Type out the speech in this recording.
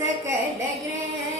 सकल ग्रह